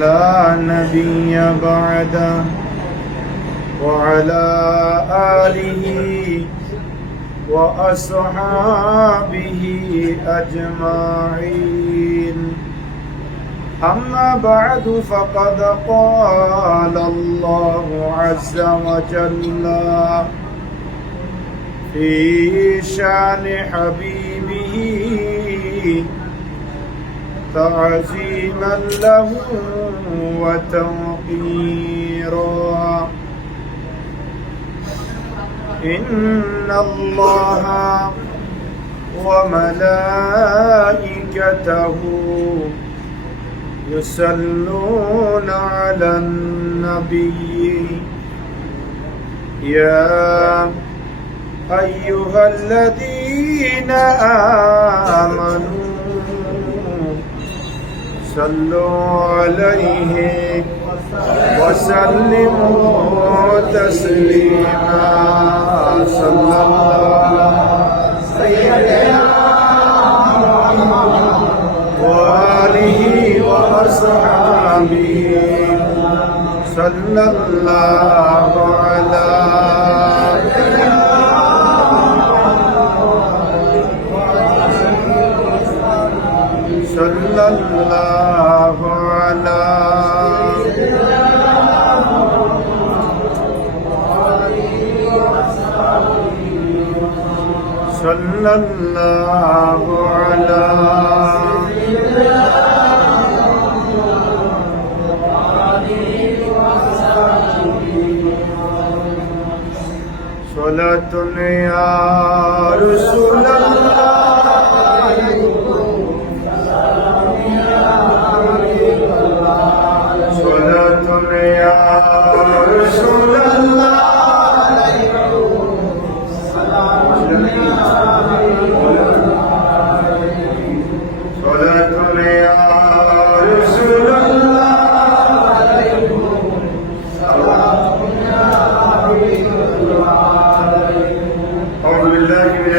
لا نبي بعده وعلى آله وأصحابه أجمعين. أما بعد فقد قال الله عز وجل في شان حبيبه تعظيما له وتوقيرا: إن الله وملائكته يصلون على النبي يا أيها الذين آمنوا صلوا عليه وسلموا تسليما. صلى الله سيدنا وآله وأصحابه صلى الله على صلى الله على صلى الله على صلاة يا رسول الله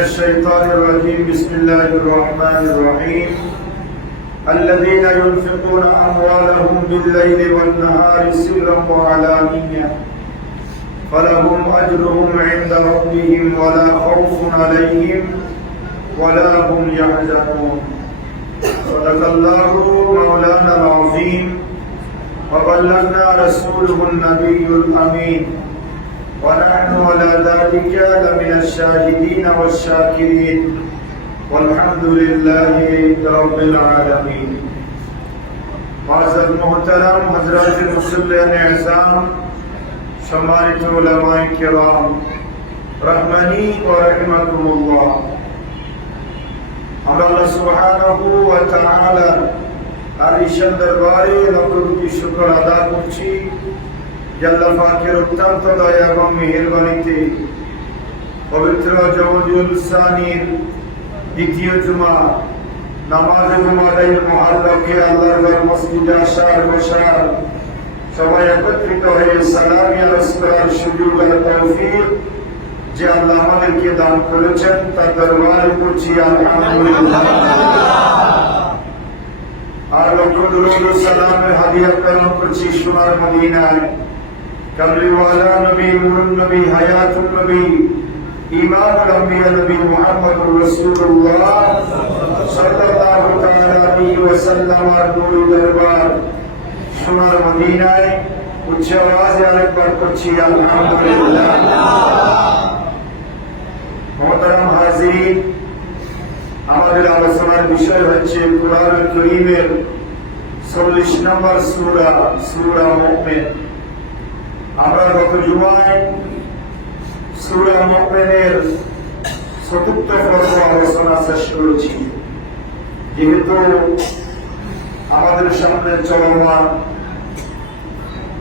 الشيطان الرجيم. بسم الله الرحمن الرحيم. الذين ينفقون أموالهم بالليل والنهار سرا وعلانية فلهم أجرهم عند ربهم ولا خوف عليهم ولا هم يحزنون. صدق الله مولانا العظيم وبلغنا رسوله النبي الأمين ونحن على ذلك لمن الشاهدين والشاكرين والحمد لله رب العالمين. معزز محترم हजरत मुसल्लियान एहसान, सम्मानित उलमाए किराम, रहमानी व रहमतुल्लाह, আমরা আল্লাহ সুবহানাহু ওয়া তাআলা আর ঈশান দরবারে লাখ কোটি শুকর আদা করছি যে আল্লাহ পাকের অত্যন্ত দয়া এবং মেহেরবানিতে পবিত্র জমজুল সানির দ্বিতীয় জুমা নামাজে জুমাদাইয়ের মহাল্লাকে আল্লাহর ঘর মসজিদে আসার বসার সবাই একত্রিত হয়ে সালামিয়া রস করার সুযোগ আর তৌফিক যে আল্লাহ আমাদেরকে দান করেছেন তার দরবারে করছি আলহামদুলিল্লাহ। আর লক্ষ দুরূদ ও সালামের হাদিয়া প্রেরণ করছি সোনার মদিনায় কামলিওয়ালা নবী, নূরুন নবী, হায়াতুন নবী, ইমামুল আম্বিয়া নবী মুহাম্মদুর রাসূলুল্লাহ সাল্লাল্লাহু তাআলা আলাইহি ওয়াসাল্লাম আর নূরি দরবার সোনার মদিনায় উচ্চ আওয়াজে আরেকবার করছি আলহামদুলিল্লাহ। মোহতারাম হাজির, আমাদের আলোচনার বিষয় হচ্ছে কুরআনুল কারীমের 40 নম্বর সূরা, সূরা মুমিন। আমরা গত জুমায় সূরা মুমিনের ৪র্থ পর্ব আলোচনা শেষ করেছি। যেহেতু আমাদের সামনে চলমান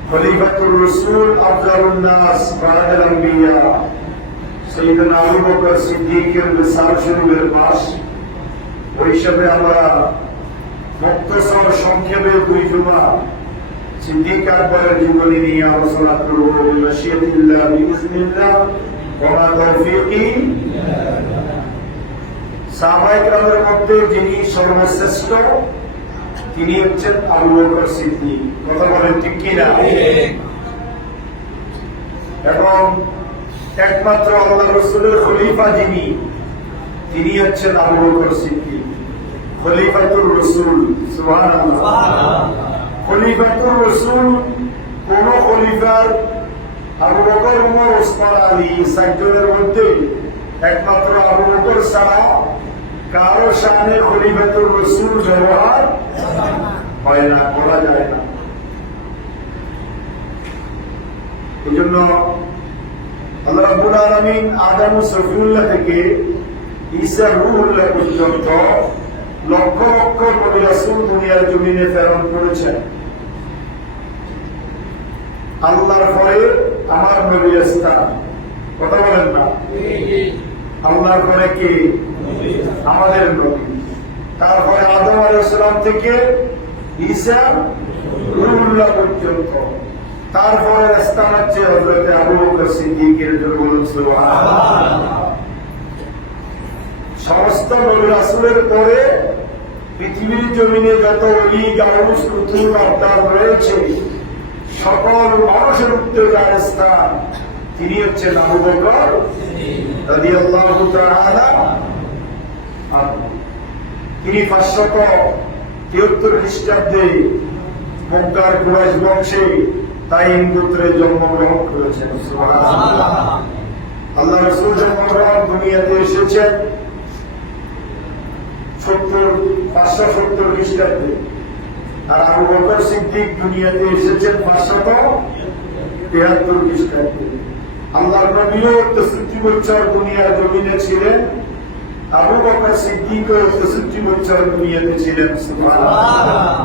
খলিফাতুর রাসূল আফজালুন নাস বা'দাল আম্বিয়া সাইয়েদনা আবু বকর সিদ্দিকের বিশাল শরীফের মাস, ওই হিসাবে আমরা মুক্তসর সংক্ষেপে 2 জুমা সিদ্দিক আকবরের জীবনী নিয়ে আলোচনা করব বিমাশিয়াতিল্লাহ বিইজনিল্লাহ ওয়া মা তাওফীকি। সাহাবায়ে কেরামের মধ্যে যিনি সর্বশ্রেষ্ঠ তিনি হচ্ছেন আবু বকর সিদ্দিক। কথা বলেন ঠিক কিনা? এবং একমাত্র আল্লাহ রাসূলের খলিফা যিনি, তিনি হচ্ছেন আবু বকর সিদ্দিক, খলিফাতুর রাসূল। সুবহানাল্লাহ। খলিফাতুর রাসূল কোন খলিফার আবু বকর, ওমর, ওসমান, আলী চারজনের মধ্যে একমাত্র আবু বকর ছাড়া কারো শানে খলিফাতুর রাসূল ব্যবহার হয় না, করা যায় না। এই জন্য আল্লাহ রাব্বুল আলামিন আদম সফিউল্লাহ থেকে ঈসা রূহুল্লাহ পর্যন্ত লক্ষ লক্ষ নবী রাসূল দুনিয়ার জমিনে প্রেরণ করেছেন। আল্লাহর পরে আমার নবী স্থান। কথা বলেন না? আল্লাহর পরে কে? আমাদের নবী। তারপরে আদম আলাইহিস সালাম থেকে ঈসা রূহুল্লাহ পর্যন্ত। তারপরে স্থান হচ্ছে হযরত আবু বকর সিদ্দিকের। জন্য বলুন সুবহানাল্লাহ। সমস্ত নবী রাসূলের পরে পৃথিবীর জমিনে যত ওলি, গাউস, কুতুব, আবদাল রয়েছে, সকল মানুষের উত্তরার স্থান তিনি হচ্ছেন আবু বকর রাদিয়াল্লাহু তাআলা আনহু। তিনি 573 খ্রিস্টাব্দে মক্কার কুরাইশ বংশে তাইম গোত্রে জন্মগ্রহণ করেছেন। সুবহানাল্লাহ। আল্লাহ রাসূল জন্মগ্রহণ দুনিয়াতে এসেছেন 570 খ্রিস্টাব্দে, আর আবু বকর সিদ্দিক দুনিয়াতে এসেছেন 573 খ্রিস্টাব্দে। আল্লাহর নবীও 63 বছর দুনিয়ার জমিনে ছিলেন, আবু বকর সিদ্দিকও 63 বছর দুনিয়াতে ছিলেন। সুবহানাল্লাহ।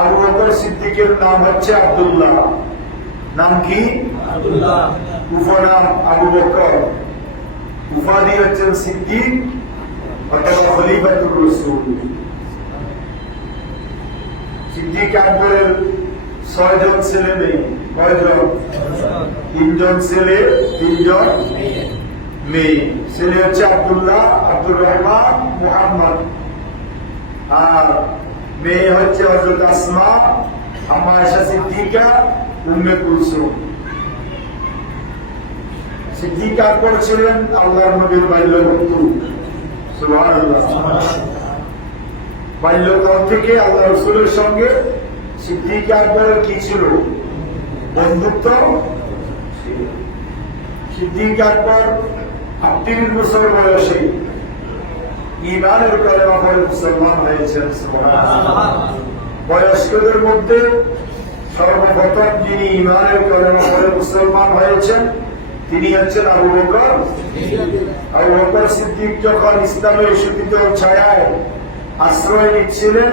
আবু বকর সিদ্দিকের নাম হচ্ছে আব্দুল্লাহ। নাম কি? আব্দুল্লাহ। উপনাম আবু বকর, উপাধি হচ্ছেন সিদ্দিক অথবা খলিফাতুর রাসূল। সিদ্দিক আকবরের 6 জন ছেলে মেয়ে। কয়জন? 3 জন ছেলে, 3 জন মেয়ে। ছেলে হচ্ছে আব্দুল্লাহ, আব্দুর রহমান, মুহাম্মদ। আর মেয়ে হচ্ছে হযরত আসমা, আম্মা আয়েশা সিদ্দিকা, উম্মে কুলসুম। সিদ্দিক আকবর ছিলেন আল্লাহর নবীর বাল্যবন্ধু। সুবহানাল্লাহ। বাল্যকাল থেকে আল্লাহ রাসূলের সঙ্গে সিদ্দিক আকবরের কি ছিল? বন্ধুত্ব। সিদ্দিক আকবর 38 বছর বয়সে ঈমানের কালেমা পড়ে মুসলমান হয়েছেন। সুবহানাল্লাহ। বয়স্কদের মধ্যে সর্বপ্রথম যিনি ঈমানের কালেমা পড়ে মুসলমান হয়েছেন তিনি হচ্ছেন আবু বকর। আবু বকর সিদ্দিক যখন ইসলামের শীতল ছায়ায় আশ্রয় নিচ্ছিলেন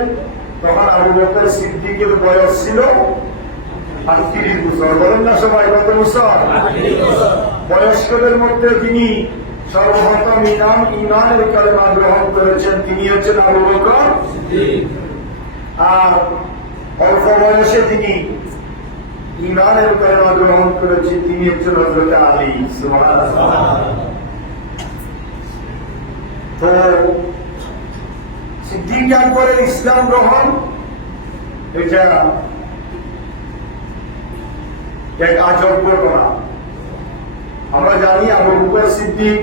তখন আবু বকর সিদ্দিকের বয়স ছিল 38 বছর। বলেন না সবাই, কত বছর? বয়স্কদের মধ্যে তিনি সর্বপ্রথম ঈমানের কালেমা গ্রহণ করেছেন তিনি হচ্ছেন আবু বকর। আর অল্প বয়সে তিনি ঈমানের কালেমা গ্রহণ করেছেন তিনি হচ্ছেন হযরত আলী। সুবহানাল্লাহ। তো সিদ্দিক আকবরের ইসলাম গ্রহণ এটা এক আজব ঘটনা। আমরা জানি আবু বকর সিদ্দিক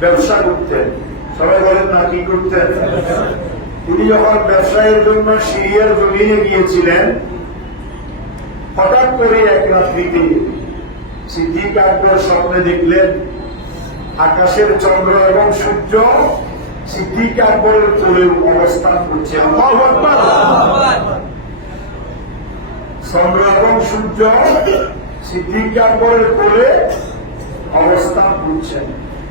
ব্যবসা করতেন। সবাই বলেন না, কি করতেন? তিনি যখন ব্যবসায়ের জন্য সিরিয়ার জমিনে গিয়েছিলেন, হঠাৎ করে এক রাত্রিতে সিদ্দিক আকবর স্বপ্নে দেখলেন আকাশের চন্দ্র এবং সূর্য সিদ্দিক আকবরের কোলে অবস্থান করছে। আল্লাহু আকবার। চন্দ্র এবং সূর্য সিদ্দিক আকবরের কোলে অবস্থান করছেন।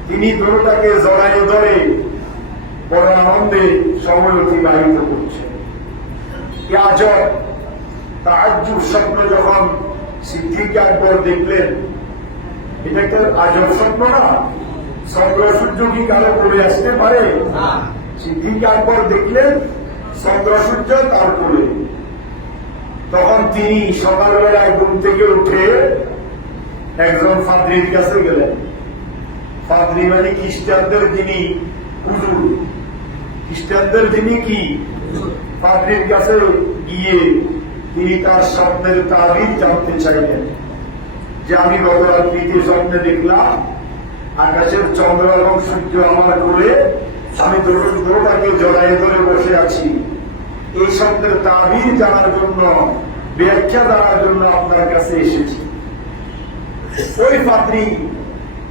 তিনি দুটোটাকে জড়াইয়ে ধরে বড় আনন্দে সময় অতিবাহিত করছেন। এই আজব তাজ্জুব স্বপ্ন যখন সিদ্দিক আকবর দেখলেন, এটা একটা আজব স্বপ্ন না? চন্দ্র সূর্য কি কারো কোলে আসতে পারে? সিদ্দিক আকবর দেখলেন চন্দ্র সূর্য তার কোলে। তখন তিনি সকালবেলায় ঘুম থেকে উঠে একজন ফাদ্রির কাছে গেলেন। ফাদ্রি মানে খ্রিস্টানদের যিনি হুজুর, খ্রিস্টানদের যিনি কি পাদ্রীর কাছে গিয়ে তিনি তার স্বপ্নের তাবির জানতে চাইলেন যে আমি গত রাত্রিতে স্বপ্নে দেখলাম আকাশের চন্দ্র এবং সূর্য আমার করে আমি দোটাকে জড়াই ধরে বসে আছি। এই স্বপ্নের তাবির জানার জন্য, ব্যাখ্যা জানার জন্য আপনার কাছে এসেছি। ওই পাদ্রী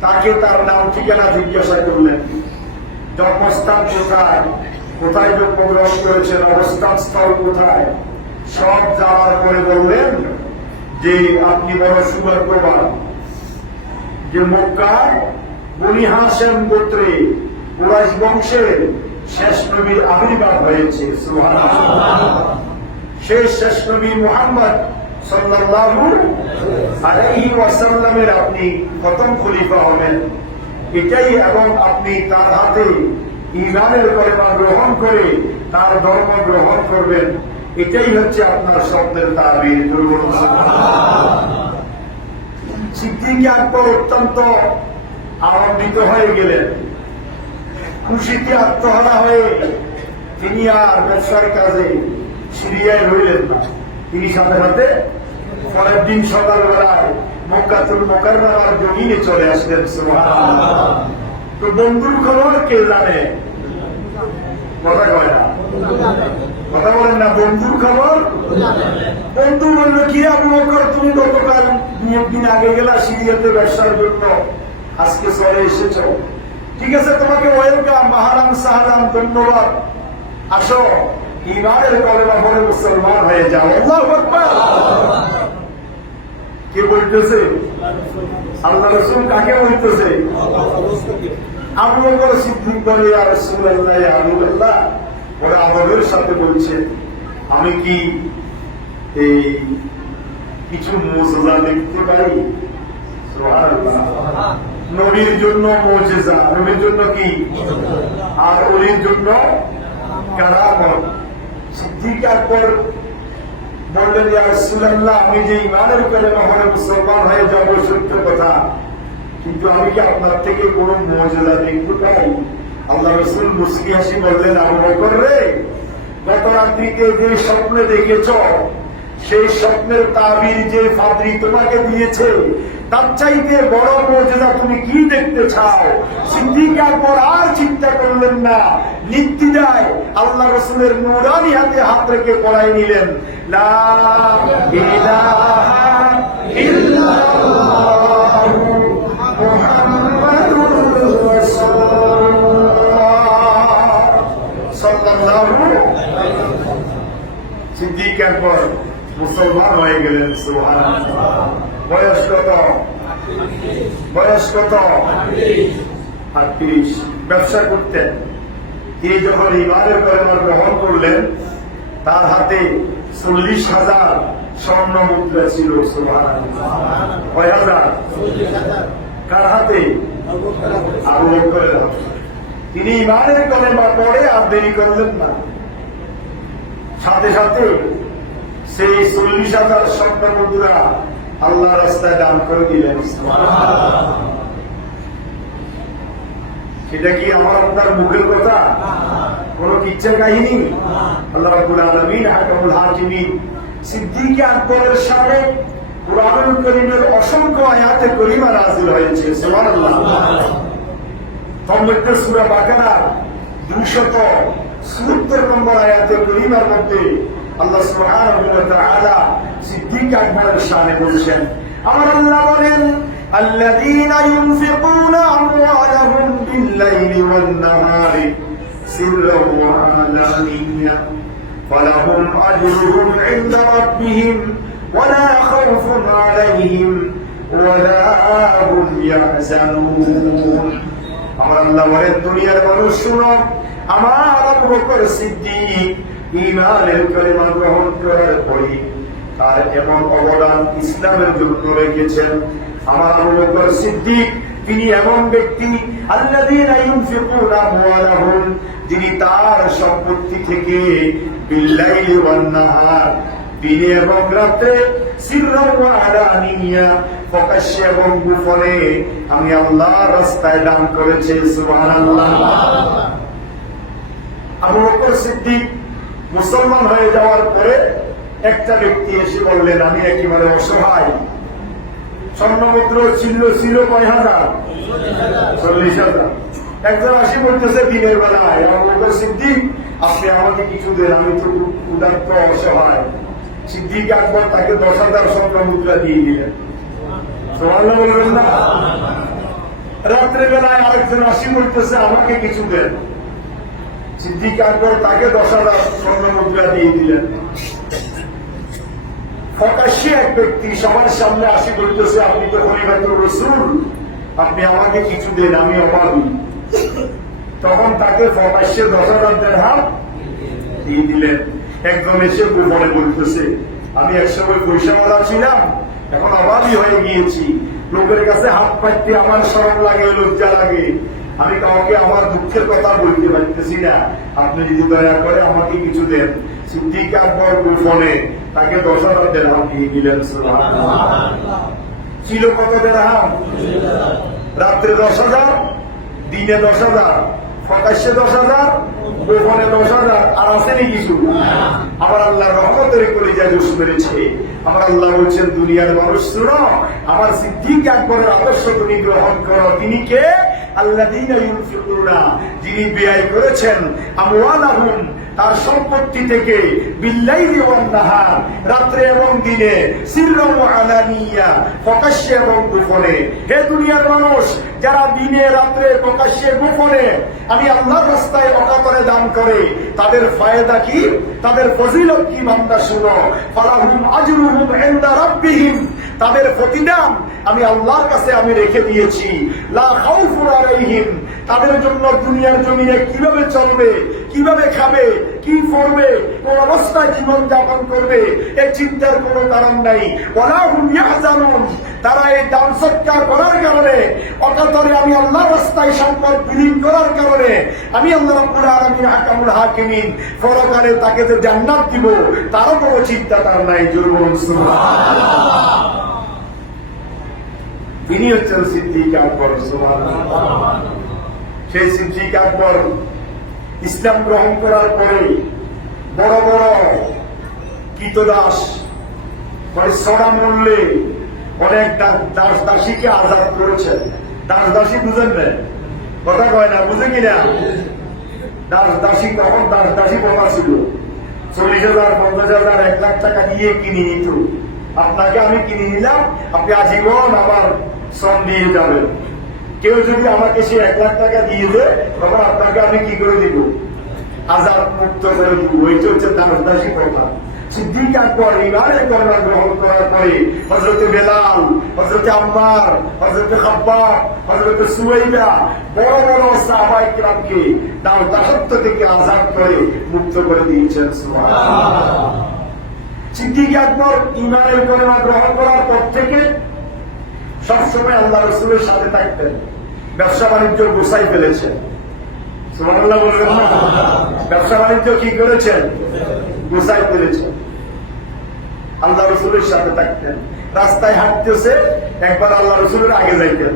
তাকে তার নাম ঠিকানা জিজ্ঞাসা করলেন, জন্মস্থান কোথায়, কোথায় জন্মগ্রহণ করেছেন, অবস্থান স্থল কোথায়, সব জানার পরে বললেন যে আপনি বড় সৌভাগ্যবান যে মক্কায় বনি হাশেম গোত্রে কুরাইশ বংশের শেষ নবীর আবির্ভাব হয়েছে। সুবহানাল্লাহ। সেই শেষ নবী মুহাম্মদ সাল্লাল্লাহু আলাইহি ওয়াসাল্লামের আপনি প্রথম খলিফা হবেন, এটাই, এবং আপনি তার হাতে ঈমানের কলেমা গ্রহণ করে তার ধর্ম গ্রহণ করবেন, এটাই হচ্ছে আপনার স্বপ্নের তাবির। সিদ্দিক আকবর অত্যন্ত আনন্দিত হয়ে গেলেন, খুশিতে আত্মহারা হয়ে তিনি আর ব্যবসার কাজে সিরিয়ায় রইলেন না। তিনি সাথে সাথে পরের দিন সকালবেলায় মক্কাতুল মুকাররমার জমিনে চলে আসলেন। সুবহানাল্লাহ। তো বন্ধুর খবর কে জানে? কথা কয় না, কথা বলেন না। বন্ধুর খবর, বন্ধু বলল কি আবু বকর তুমি গতকাল দিন আগে গেলা সিরিয়াতে ব্যবসার জন্য, আজকে চলে এসেছ, ঠিক আছে, তোমাকে ওয়েলকাম, মাহারাম সাহারাম, ধন্যবাদ, আসো ঈমানের কলেমা পড়ে মুসলমান হয়ে যাও। আল্লাহু আকবার। কে বলতেছে? আল্লাহ রাসূল। কাকে বলতেছে? আবু বকর সিদ্দিক বলে, ইয়া রাসূলুল্লাহ, ইয়া হাবিবাল্লাহ, ওরা আদবের সাথে বলছে আমি কি এই কিছু মুজিজা দেখতে পাই? সুবহানাল্লাহ। নবীর জন্য মুজিজা, নবীর জন্য কি, আর ওলির জন্য কারামত। সিদ্দিক আকবর বললেন, ইয়া রাসূলুল্লাহ, আমি যে ঈমানের কলেমা পড়ে মুসলমান হয়ে যাব সত্য কথা, কিন্তু আমি কি আপনার থেকে কোনো মুজিজা দেখতে পাই? আল্লাহ রাসূল মুস্কি হাসি বললেন, আবু বকর রে, গত রাত্রিতে যে স্বপ্নে দেখেছ, সেই স্বপ্নের তাবির যে পাদ্রী তোমাকে দিয়েছে, তার চাইতে বড় মুজিজা তুমি কি দেখতে চাও? সিদ্দিক আকবর আর চিন্তা করলেন না, নির্দ্বিধায় আল্লাহ রাসূলের নূরানি হাতে হাত রেখে পড়াই নিলেন, লা ইলাহা ইল্লাল্লাহু মুহাম্মাদুর রাসূলুল্লাহ সাল্লাল্লাহু। সিদ্দিক আকবর মুসলমান হয়ে গেলেন। সুবহানাল্লাহ। বয়স কত? বয়স কত? 38। ব্যবসা করতেন। তিনি যখন ঈমানের কলেমা গ্রহণ করলেন, তার হাতে 40,000 স্বর্ণ মুদ্রা ছিল। সুবহানাল্লাহ। কয় হাজার? কার হাতে? আবু বকরের হাতে। তিনি ঈমানের কলেমা পড়ে আর দেরি করলেন না, সাথে সাথে সেই 40,000 স্বর্ণ মুদ্রা আল্লাহ রাস্তায় দান করে দিলেন। সেটা কি আমার আপনার মুখের কথা? কোন কিচ্ছা কাহিনী? আল্লাহ রাব্বুল আলামিন হাকামুল হাকিমিন সিদ্দিক আকবরের সামনে কুরআনুল কারীমের অসংখ্য আয়াতে কারিমা নাযিল হয়েছে। সুবহানাল্লাহ। তন্মধ্যে সূরা বাকারার 270 নম্বর আয়াতে কারিমার মধ্যে আল্লাহ সুবহানাহু ওয়া তাআলা সিদ্দিক আকবরের শানে বলছেন, আমার আল্লাহ বলেন, আল্লাযীনা ইউনফিকুনা আমওয়ালাহুম বিল-লাইলি ওয়ান-নাহারি সিররান ওয়া আলানিয়া ফালাহুম আজরুহুম ইনদা রাব্বিহিম ওয়া লা খাউফুন আলাইহিম ওয়া লা হুম ইয়াহজানুন। আমার আল্লাহ বলেন, দুনিয়ার মানুষ শুনো, আমার আবু বকর সিদ্দিক ঈমানের কলেমা গ্রহণ করার পরে তার এমন অবদান ইসলামের জন্য রেখেছেন। আমার আবু বকর সিদ্দিক তিনি এমন ব্যক্তি, আল্লাযীনা ইউনফিকুনা আমওয়ালাহুম, যিনি তার সম্পত্তি থেকে বিল-লাইলি ওয়ান-নাহার, দিনে এবং রাতে, সিররান ওয়া আলানিয়া, প্রকাশ্যে এবং গোপনে আমি আল্লাহর রাস্তায় দান করেছি। সুবহানাল্লাহ। আবু বকর সিদ্দিক মুসলমান হয়ে যাওয়ার পরে একটা ব্যক্তি এসে বললেন, আমি একেবারে অসহায়, স্বর্ণমুদ্র ছিল কয় হাজার? 40,000। একজন আসি বলতেছে দিনের বেলায়, আবু বকর সিদ্দিক আপনি আমাকে কিছু দেন, আমি তো উদাত্ত অসহায়। সিদ্দিক আকবর তাকে 10,000 স্বর্ণমুদ্রা দিয়ে দিলেন। সুবহানাল্লাহ বলবেন না? রাত্রে বেলায় আরেকজন আসি বলতেছে আমাকে কিছু দেন, সিদ্দিক আকবর তাকে 10,000 স্বর্ণমুদ্রা দিয়ে দিলেন। প্রকাশ্যে এক ব্যক্তি সবার সামনে আসি বলতেছে, আপনি তো খলিফাতুর রাসূল, আপনি আমাকে কিছু দেন, আমি অভাবী। তখন তাকে প্রকাশ্যে 10,000 দিরহাম দিয়ে দিলেন। একজন এসে গোপনে বলতেছে, আমি একসময় পয়সাওয়ালা ছিলাম, এখন অভাবী হয়ে গিয়েছি, লোকের কাছে হাত পাইতে আমার শরম লাগে, লজ্জা লাগে, আমি কাউকে আমার দুঃখের কথা বলতে পারতেছি না, আপনি যদি দয়া করে আমাকে কিছু দেন। সিদ্দিক আকবর গোপনে তাকে 10,000 দিরহাম দিয়ে দিলেন। সুবহানাল্লাহ। ছিল কত দিরহাম? রাত্রে 10,000, দিনে 10,000, প্রকাশ্যে 10,000, গোপনে 10,000। আর আসেনি কিছু? আমার আল্লাহর রহমতের কলিজায় জোশ মেরেছে। আমার আল্লাহ বলছেন, দুনিয়ার মানুষ শুনো, আমার সিদ্দিক আকবরের আদর্শ তুমি গ্রহণ করো। তিনি কে? আল্লাযীনা ইউনফিকুনা, যিনি ব্যয় করেছেন আমওয়ালাহুম, তার সম্পত্তি থেকে, বিল্লাইলি ওয়ান নাহার, রাত্রে এবং দিনে, সিররান ওয়া আলানিয়া, প্রকাশ্যে এবং গোপনে। হে দুনিয়ার মানুষ, যারা দিনে রাত্রে প্রকাশ্যে গোপনে আমি আল্লাহর রাস্তায় অকাতরে দান করে, তাদের ফায়দা কি, তাদের ফজিলত কি বান্দা শুনো। ফালাহুম আজরুহুম ইনদা রাব্বিহিম, তাদের প্রতিদান আমি আল্লাহর কাছে আমি রেখে দিয়েছি। লা খাউফুন আলাইহিম, তাদের জন্য দুনিয়ার জমিনে কিভাবে চলবে, কিভাবে খাবে, কি করবে, কোন অবস্থায় জীবন যাপন করবে, এই চিন্তার কোনো কারণ নাই। ওয়ালা হুম ইয়াহজানুন, তারা এই দান সৎকার করার কারণে, অকাতরে আমি আল্লাহর রাস্তায় সম্পদ বিলীন করার কারণে, আমি আল্লাহ রাব্বুল আলামিন হাকামুল হাকিমিন, পরকালে তাকে যে জান্নাত দিব তারও কোনো চিন্তা তার নাই। জোরে বলুন সুবহানাল্লাহ। তিনি হচ্ছেন সিদ্দিক আকবর। সুবহানাল্লাহ। সেই সিদ্দিক আকবর ইসলাম গ্রহণ করার পরে বড় বড় কৃতদাস, মানে সরা মূল্যে অনেক দাস দাসীকে আজাদ করেছে। দাস দাসী বুঝেন না? কথা কয় না, বুঝে কিনা? দাস দাসী কখন দাস দাসী কথা ছিল? 40,000, 50,000, 1 লাখ টাকা দিয়ে কিনে নিত। আপনাকে আমি কিনে নিলাম, আপনি আজীবন আমার শ্রম দিয়ে যাবেন। কেউ যদি আমাকে সে 1 লাখ টাকা দিয়ে দেয়, তখন আপনাকে আমি কি করে দিব? আজাদ মুক্ত করে দিব। ওইটা হচ্ছে দাস দাসী কথা। সিদ্দিক আকবর ইমানের কলেমা গ্রহণ করার পরে হযরতে বেলাল, হযরতে আম্মার, হযরতে খাব্বাব, হযরতে সুওয়াইদা, বড় বড় সাহাবায়ে কিরামকে দাসত্ব থেকে আজাদ করে মুক্ত করে দিয়েছেন। সুবহানাল্লাহ। সিদ্দিক আকবর ইমানের কলেমা গ্রহণ করার পর থেকে সবসময় আল্লাহ রাসূলের সাথে থাকতেন। ব্যবসা বাণিজ্য গোছাই ফেলেছেন। সুবহানাল্লাহ বলবেন না? ব্যবসা বাণিজ্য কি করেছেন? গোছাই ফেলেছেন। আল্লাহ রাসূলের সাথে থাকতেন। রাস্তায় হাঁটতেছে, একবার আল্লাহ রাসূলের আগে যাইতেন,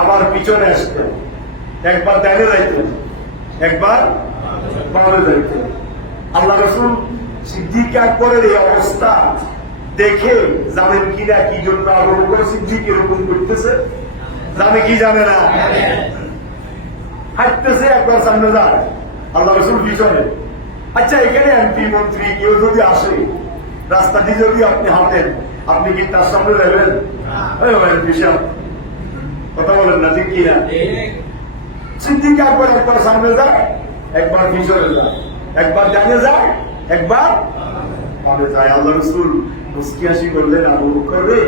আবার পিছনে আসতেন, একবার ডানে যাইতেন, একবার বামে যাইতেন। আল্লাহ রাসূল সিদ্দিক আকবরের এই অবস্থা দেখে জানেন কিনা কি জন্য আবু বকর সিদ্দিক এরকম করতেছে? জানে কি জানে না? হাঁটতেছে, একবার সামনে যায়, আল্লাহ রাসূল পিছনে। আচ্ছা, এখানে এমপি মন্ত্রী কেউ যদি আসে, রাস্তাটি যদি আপনি হাঁটেন, আপনি কি তার সামনে যাবেন? বিশাল কথা বলেন না, ঠিক কিনা? সিদ্দিক আকবর একবার সামনে যায়, একবার পিছনে যায়, একবার ডানে যায়, একবার বামে যায়। আল্লাহ রাসূল মুস্কি হাসি করলেন, আবু বকর রে,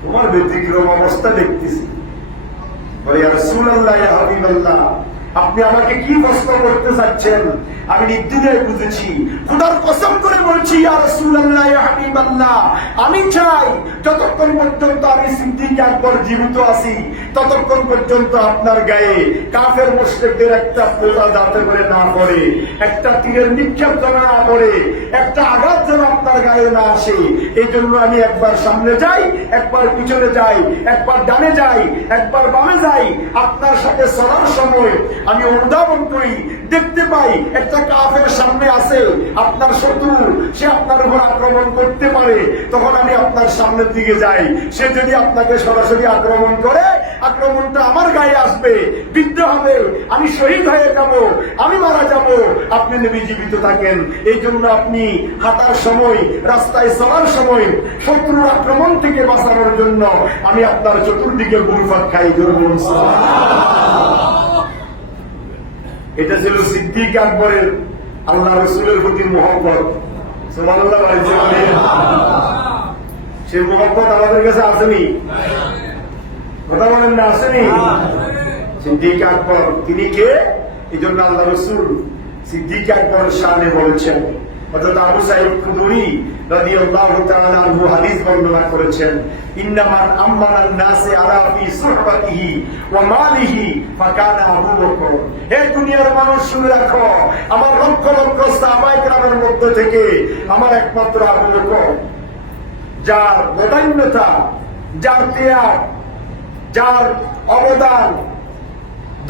তোমার ব্যতিক্রম অবস্থা দেখতেছি। বলে, ইয়া রাসূলুল্লাহ, ইয়া হাবিবাল্লাহ, আপনি আমাকে কি প্রশ্ন করতে চাচ্ছেন আমি নির্দ্বিধায় বুঝেছি। খোদার কসম করে বলছি, ইয়া রাসূলুল্লাহ, ইয়া হাবিবাল্লাহ, আমি চাই যতক্ষণ পর্যন্ত আমি সিদ্দিক আকবর জীবিত আছি, ততক্ষণ পর্যন্ত আপনার গায়ে কাফের মুশরিকদের একটা পোকা যাতে করে না পড়ে, একটা তীরের নিক্ষেপ যেন না পড়ে, একটা আঘাত যেন আপনার গায়ে না আসে। এই জন্য আমি একবার সামনে যাই, একবার পিছনে যাই, একবার ডানে যাই, একবার বামে যাই। আপনার সাথে চলার সময় আমি অনুধাবন করি দেখতে পাই একটা কাফের সামনে আছে, আপনার শত্রু, সে আপনার উপর আক্রমণ করতে পারে, তখন আমি আপনার সামনের দিকে যাই। সে যদি আপনাকে সরাসরি আক্রমণ করে, আক্রমণটা আমার গায়ে আসবে, বিদ্ধ হবে, আমি শহীদ হয়ে যাব, আমি মারা যাব, আপনি নবী জীবিত থাকেন। এই জন্য আপনি হাঁটার সময়, রাস্তায় চলার সময় শত্রুর আক্রমণ থেকে বাঁচানোর জন্য আমি আপনার চতুর্দিকে ঘুরপাক খাই। ধরুন, এটা ছিল সিদ্দিক আকবরের আল্লাহ রসুলের প্রতি মহব্বত। সুবহানাল্লাহ। সে মহব্বত আমাদের কাছে আসেনি, কথা বলেন না, আসেনি? সিদ্দিক আকবর তিনি কে? এই জন্য আল্লাহ রসুল সিদ্দিক আকবরের শানে বলেছেন। অর্থাৎ আবু সাঈদ খুদরি রাদিয়াল্লাহু তাআলা আনহু হাদিস বর্ণনা করেছেন, ইন্নামান আম্মানান নাসে আলা ফি সুহবাতিহি ওয়া মালিহি ফাকানা আবু বকর। হে দুনিয়ার মানুষ, শুনে রাখো, আমার লক্ষ লক্ষ সাহাবায়ে কেরামের মধ্যে থেকে আমার একমাত্র আবু বকর, যার বদান্যতা, যার ত্যাগ, যার অবদান,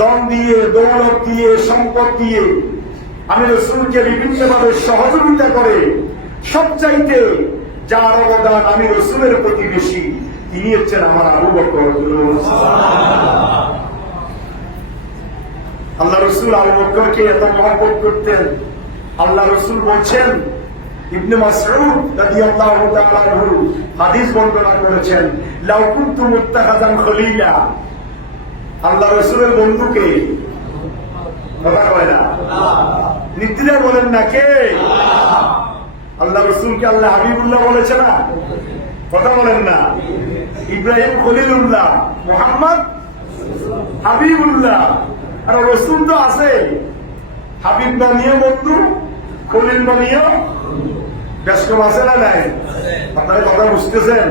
দম দিয়ে, দৌলত দিয়ে, সম্পদ দিয়ে আমি রসুলকে বিভিন্নভাবে সহযোগিতা করে সবচাইতে যার অবদান আমি রসুলের প্রতি বেশি, তিনি হচ্ছেন আমার আবু বকর। আল্লাহ রসুল আবু বকরকে এত মহব্বত করতেন। আল্লাহ রসুল বলছেন, ইবনে মাসউদ রাদিয়াল্লাহু তাআলা আনহু হাদিস বর্ণনা করেছেন, লাউ কুনতু মুত্তাখাযান খলিলা। আল্লাহ রসুলের বন্ধুকে, কথা কয় না, নিদ্রা বলেন না, কে? আল্লাহ রসুলকে আল্লাহ হাবিবুল্লাহ বলেছে না, কথা বলেন না? ইব্রাহিম খলিলুল্লাহ, মুহাম্মদ হাবিবুল্লাহ। আর রসুল তো আছে, হাবিব বানিয়ে বন্ধু, খলিল বানিয়ে ব্যস্ত আছে না নাই? আপনারা কথা বুঝতেছেন?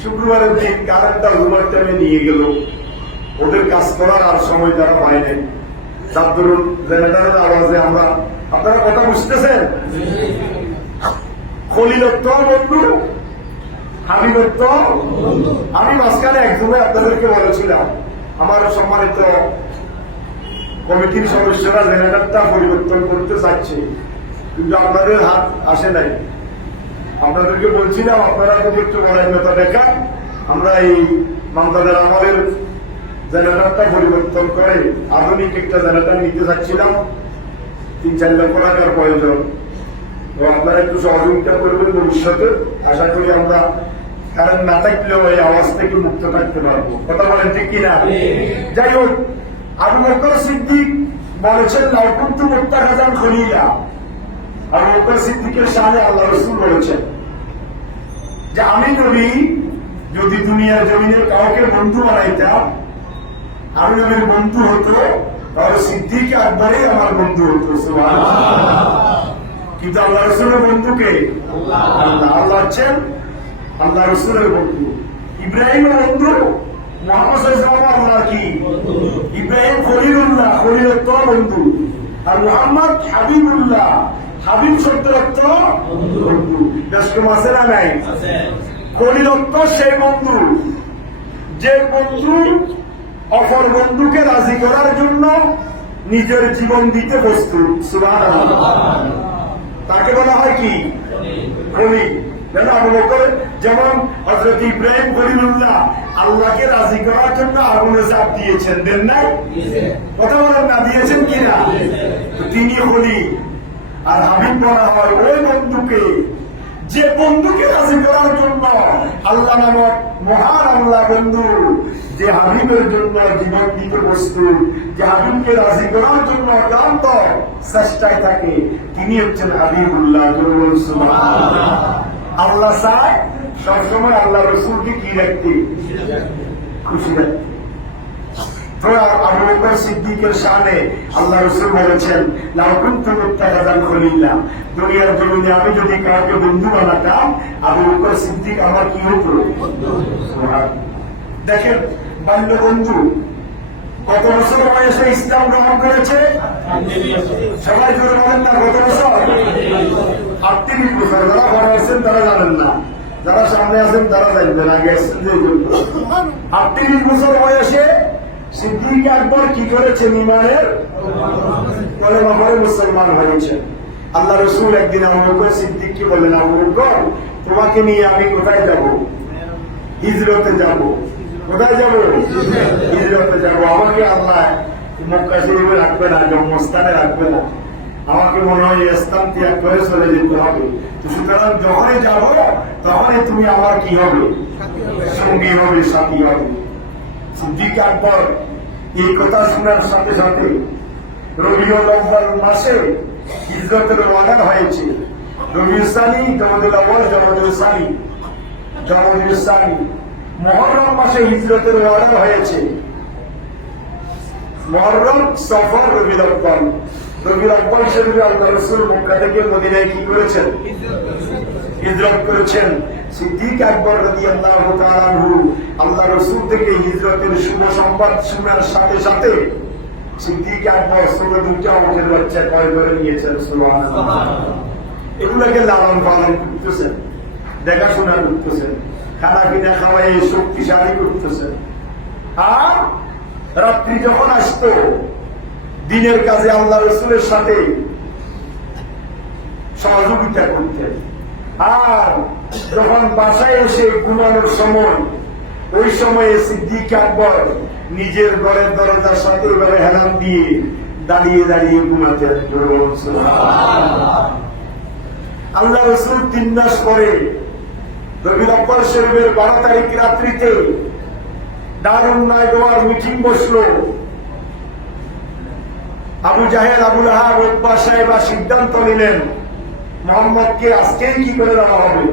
শুক্রবারের দিন কারেন্টটা ঘুমার টাইমে নিয়ে গেল, ওদের কাজ করার আর সময় তারা পায় নাই। তার ধরুন জেনারেটরের আওয়াজে আমরা, আপনারা কথা বুঝতেছেন? খলিলত্ব বন্ধু, হাবিবত্ব। আমি মাঝখানে একজনে আপনাদেরকে বলেছিলাম, আমার সম্মানিত কমিটির সদস্যরা জেনারেটরটা পরিবর্তন করতে চাচ্ছে, কিন্তু আপনাদের হাত আসে নাই। আপনাদেরকে বলছিলাম, আপনারা যদি একটু বরাইনতা দেখান, আমরা এই মামতাদের আমলের জেনারেটরটা পরিবর্তন করে আধুনিক একটা জেনারেটর নিতে চাচ্ছিলাম। 3-4 লক্ষ টাকার প্রয়োজন। তো আপনারা একটু সহযোগিতা করবেন ভবিষ্যতে। আশা করি আমরা কারেন্ট না থাকলেও এই আওয়াজ থেকে মুক্ত থাকতে পারবো। কথা বলেন ঠিক কিনা? যাই হোক, আবু বকর সিদ্দিক বলেছেন, লাউ কুনতু মুত্তাখাযান খলিলা। আবু বকর সিদ্দিকের শানে আল্লাহ রাসূল বলেছেন যে আমি নবী যদি দুনিয়ার জমিনের কাউকে বন্ধু বানাইতাম, আমি নবীর বন্ধু হতো, তাহলে সিদ্দিক আকবরই আমার বন্ধু হতো। সুবহানাল্লাহ। কিন্তু আল্লাহ রসুলের বন্ধুকে আল্লাহ হচ্ছেন আল্লাহ রসুলের বন্ধু। ইব্রাহিমের বন্ধু মুহাম্মদ সাল্লাল্লাহু আলাইহি ওয়াসাল্লাম আল্লাহ কি? ইব্রাহিম খলিলুল্লাহ, খলিলত্ব বন্ধু। আর মুহাম্মদ হাবিবুল্লাহ, হাবিব শব্দের অর্থ বন্ধু। ব্যস্ত আছে না নাই? খলিলত্ব সেই বন্ধু যে বন্ধু অপর বন্ধুকে রাজি করার জন্য নিজের জীবন দিতে প্রস্তুত। সুবহানাল্লাহ। তাকে বলা হয় কি? খলিল। আবু বকর যেমন হযরত ইব্রাহিম খলিলুল্লাহ আল্লাহকে রাজি করার জন্য আগুনে ঝাঁপ দিয়েছেন, দেন নাই? কথা বলেন না, দিয়েছেন কিনা? তিনি খলিল। আর হাবিব বলা হয় ওই বন্ধুকে যে বন্ধুকে রাজি করার জন্য আল্লাহ নামক মহান আল্লাহ বন্ধু যে হাবিবের জন্য জীবন দিতে প্রস্তুত, যে হাবিবকে রাজি করার জন্য অক্লান্ত চেষ্টায় থাকে, তিনি হচ্ছেন হাবিবুল্লাহ। আল্লাহ চায় সবসময় আল্লাহ রসুলকে কি রাখতে? খুশি রাখতে। তো আবু বকর সিদ্দিকের শানে আল্লাহ রসুল বলেছেন, লাউ কুনতু মুত্তাখাযান খলিলা। দুনিয়ার জমিনে আমি যদি কাউকে বন্ধু বানাতাম, আবু বকর সিদ্দিক আমার কি হতো? দেখেন, বাল্য বন্ধু কত বছর বয়সে ইসলাম গ্রহণ করেছে? সবাই জোরে বলেন না, কত বছর? 38 বছর। যারা বড় আছেন তারা জানেন না, যারা সামনে আছেন তারা জানবেন, আগে আসছেন যে 38 বছর বয়সে সিদ্দিক আকবর কি করেছেন? ইমানের কলেমা পড়ে মুসলমান হয়েছেন। আল্লাহ রসুল একদিন আবু বকর সিদ্দিককে বললেন, আবু বকর, তোমাকে নিয়ে আমি কোথায় যাব? হিজরতে যাব। কোথায় যাব? হিজরতে যাব। আমাকে আল্লাহ মক্কা শরীফে রাখবে না, জন্মস্থানে রাখবে না, আমাকে মনে হয় স্থান ত্যাগ করে চলে যেতে হবে। সুতরাং যখনই যাব তখনই তুমি আমার কি হবে? সঙ্গী হবে, সাথী হবে। সিদ্দিক আকবর এই কথা শোনার সাথে সাথে রবিউল আউয়াল মাসে হিজরতের অর্ডার হয়েছে। রবিউল সানি, জমাদুল আউয়াল, জমাদুল সানি, জমাদুল সানি, মুহররম মাসে হিজরতের অর্ডার হয়েছে। মুহররম, সফর, রবিউল আউয়াল। রবিউল আউয়াল শরীফে আল্লাহ রাসূল মক্কা থেকে মদিনায় কি করেছেন? হিজরত করেছেন। সিদ্দিক আকবর রাদিয়াল্লাহু তাআলা আনহু আল্লাহ রাসূল থেকে হিজরতের শুভ সংবাদ শোনার সাথে সাথে সিদ্দিক আকবর ছোট দুইটা উটের বাচ্চা ক্রয় করে নিয়েছেন। সুবহানাল্লাহ। এগুলোকে লালন পালন করতেছেন, দেখাশোনা করতেছেন, খানা পিনা খাওয়াই শক্তিশালী করতেছেন। আর রাত্রি যখন আসতো দিনের কাজে আল্লাহ রসুলের সাথে সহযোগিতা করতেন। আর যখন বাসায় এসে ঘুমানোর সময়, ওই সময়ে সিদ্দিক আকবর নিজের ঘরের দরজার সাথে ওইভাবে হেলান দিয়ে দাঁড়িয়ে দাঁড়িয়ে ঘুমাতেন। আল্লাহ রসুল 3 মাস পরে রবিউল আউয়াল শরীফের 12 তারিখ রাত্রিতে দারুন নায়দোয়ার মিটিং বসলো। আবু জাহেল, আবু লাহাব, উতবা সাহেবা সিদ্ধান্ত নিলেন মুহাম্মদকে আজকেই কি করে দেওয়া হবে?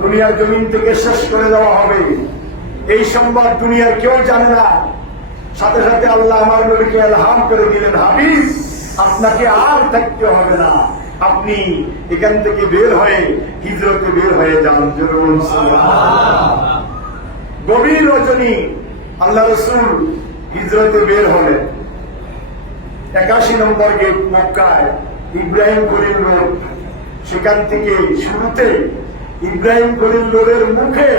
দুনিয়ার জমিন থেকে শেষ করে দেওয়া হবে। এই সংবাদ দুনিয়ার কেউ জানে না। সাথে সাথে আল্লাহ আমার নবীকে ইলহাম করে দিলেন, হাফিজ, আপনাকে আর থাকতে হবে না, আপনি এখান থেকে বের হয়ে হিজরতে বের হয়ে যান। গভীর রজনী আল্লাহ রসুল হিজরতে বের হলেন। 81 নম্বর গেট মক্কায়, ইব্রাহিম খলিল রোড। সেখান থেকে শুরুতে ইব্রাহিম খলিল রোডের মুখে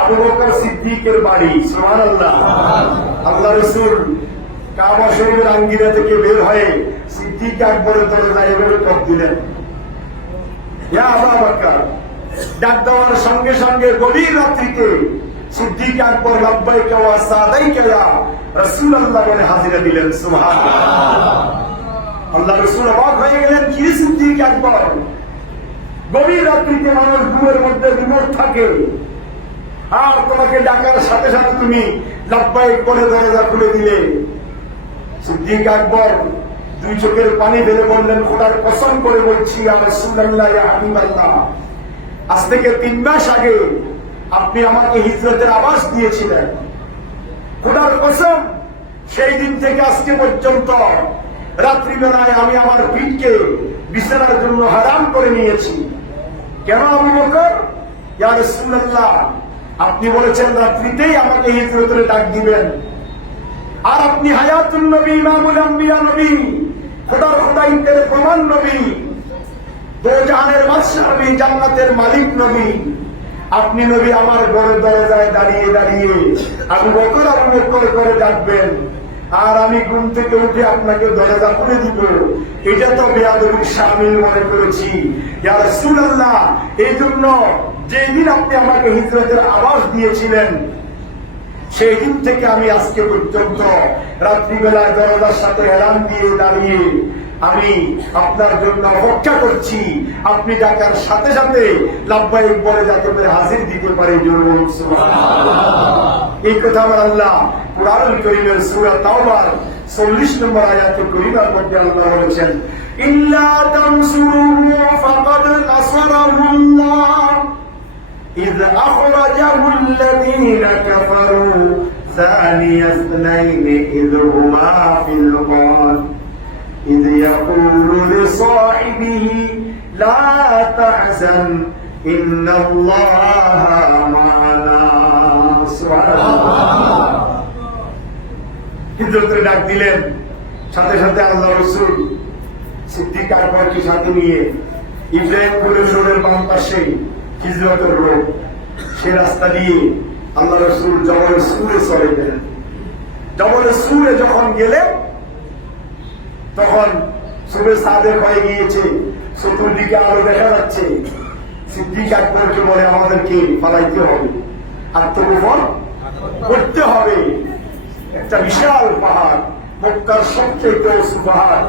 আবু বকর সিদ্দিকের বাড়ি। সুবহানাল্লাহ। আল্লাহ রসুল কাবা শরীফের আঙ্গিনা থেকে বের হয়ে সিদ্দিক আকবরের দরজায় এভাবে টক দিলেন, ইয়া আবু বকর। ডাক দেওয়ার সঙ্গে সঙ্গে গভীর রাত্রিতে সিদ্দিক আকবর লাব্বাইকা ওয়া সাদাইকা ইয়া রাসূলুল্লাহ বলে হাজিরা দিলেন। সুবহানাল্লাহ। আল্লাহ রাসূল অবাক হয়ে গেলেন, কি সিদ্দিক আকবর, গভীর রাত্রিতে মানুষ ঘুমের মধ্যে বিমোর থাকে, আর তোমাকে ডাকার সাথে সাথে তুমি লাব্বাইক বলে দরজা খুলে দিলে। সিদ্দিক আকবর 2 চোখের পানি ফেলে বললেন, খোদার কসম করে বলছি ইয়া রাসূলুল্লাহ, ইয়া হাবিবাল্লাহ, আজ থেকে 3 মাস আগে আপনি আমাকে হিজরতের আভাস দিয়েছিলেন। খোদার কসম, সেই দিন থেকে আজকে পর্যন্ত রাত্রিবেলায় আমি আমার পিঠকে বিছানার জন্য হারাম করে নিয়েছি। কেন আবু বকর? ইয়া রাসূলুল্লাহ, আপনি বলেছেন রাত্রিতেই আমাকে হিজরতের ডাক দিবেন, আর আপনি হায়াতুন নবী, ইমামুল আম্বিয়া নবী, খোদার খোদাইতের প্রমাণ নবী, দো জাহানের বাদশা নবী, জান্নাতের মালিক নবী। আপনি নবী আমার ঘরের দরজায় দাঁড়িয়ে দাঁড়িয়ে আবু বকর, আবু বকর করে ডাকবেন, আর আমি ঘুম থেকে উঠে আপনাকে দরজা খুলে দিব। এটা তো বেয়াদবির শামিল মনে করেছি। ইয়া রাসূলুল্লাহ, এই জন্য যেদিন আপনি আমাকে হিজরতের আভাস দিয়েছিলেন, সেই দিন থেকে আমি আজকে পর্যন্ত রাত্রিবেলায় দরজার সাথে এলান দিয়ে দাঁড়িয়ে আমি আপনার জন্য অপেক্ষা করছি। আপনি ডাকার সাথে সাথে লাব্বাইক বলে যাতে করে হাজির দিতে পারে। এই কথা আমার আল্লাহ কুরআনুল কারীমের সূরা তাওবার 40 নম্বর আয়াতে কারীমার মধ্যে আল্লাহ বলেছেন, ইল্লা তানসুরুহু ফাকাদ নাসারাহুল্লাহ ইয আখরাজাহু আল্লাযীনা কাফারু সানিয়া ইসনাইনি ইয হুমা ফিল গার إذ يقول لصاحبه لا تحزن إن الله معنا. হিজরতের ডাক দিলেন, সাথে সাথে আল্লাহ রাসূল সিদ্দিক আকবরকে সাথে নিয়ে ইব্রাহিম খলিল রোডের বাম পাশে হিজরতের রোড, সে রাস্তা দিয়ে আল্লাহ রাসূল জবল সুরে চলে গেলেন। জবলে সুরে যখন গেলেন তখন সুবে সাদেক হয়ে গিয়েছে, চতুর্দিকে আলো দেখা যাচ্ছে। সিদ্দিক আকবরকে বলে আমাদেরকে পালাইতে হবে, আত্মগোপন করতে হবে। একটা বিশাল পাহাড়, মক্কার সবচেয়ে উঁচু পাহাড়,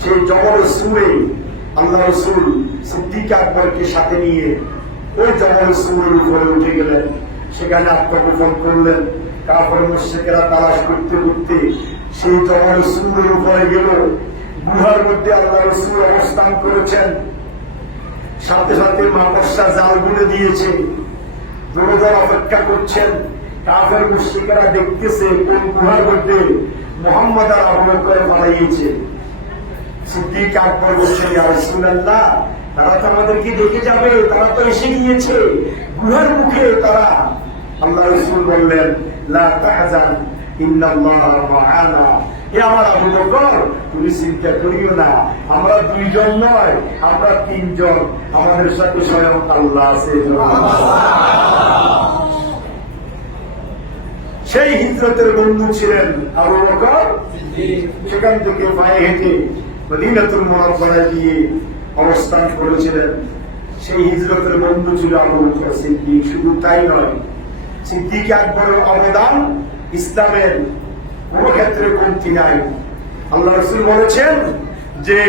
সেই জবল সুরে আল্লাহ রসুল সিদ্দিক আকবরকে সাথে নিয়ে ওই জবল সুরের উপরে উঠে গেলেন, সেখানে আত্মগোপন করলেন। কাফের মুশরিকেরা তালাশ করতে করতে সেই জবল সুরের উপরে গেল। গুহার মধ্যে আল্লাহ রসুল অবস্থান করেছেন, সাথে সাথে মাকড়সা জাল বুনে দিয়েছে, দৌড় অপেক্ষা করছেন। কাফের মুশরিকেরা দেখতেছে কোন গুহার মধ্যে মুহাম্মদ আর আবু বকর পালাইয়েছে। সিদ্দিক আকবর বলছেন, ইয়া রাসূলুল্লাহ, তারা তো আমাদেরকে দেখে যাবে, তারা তো এসে গিয়েছে গুহার মুখে তারা। আল্লাহ রাসূল বললেন, লা তাহজান ইন্নাল্লাহা মা'ানা। হে আমার আবু বকর, তুমি চিন্তা করিও না, আমরা দুইজন নয়, আমরা তিনজন, আমাদের সাথে স্বয়ং আল্লাহ আছে। সেই হিজরতের বন্ধু ছিলেন আবু বকর। সেখান থেকে পায়ে হেঁটে মদিনাতুল মুনাওয়ারায় গিয়ে অবস্থান করেছিলেন। সেই হিজরতের বন্ধু ছিল আবু বকর সিদ্দিক। শুধু তাই নয়, সিদ্দিক আকবরের অবদান ইসলামের কোন ক্ষেত্রে কমতি নাই। আল্লাহ রাসূল বলেছেন যে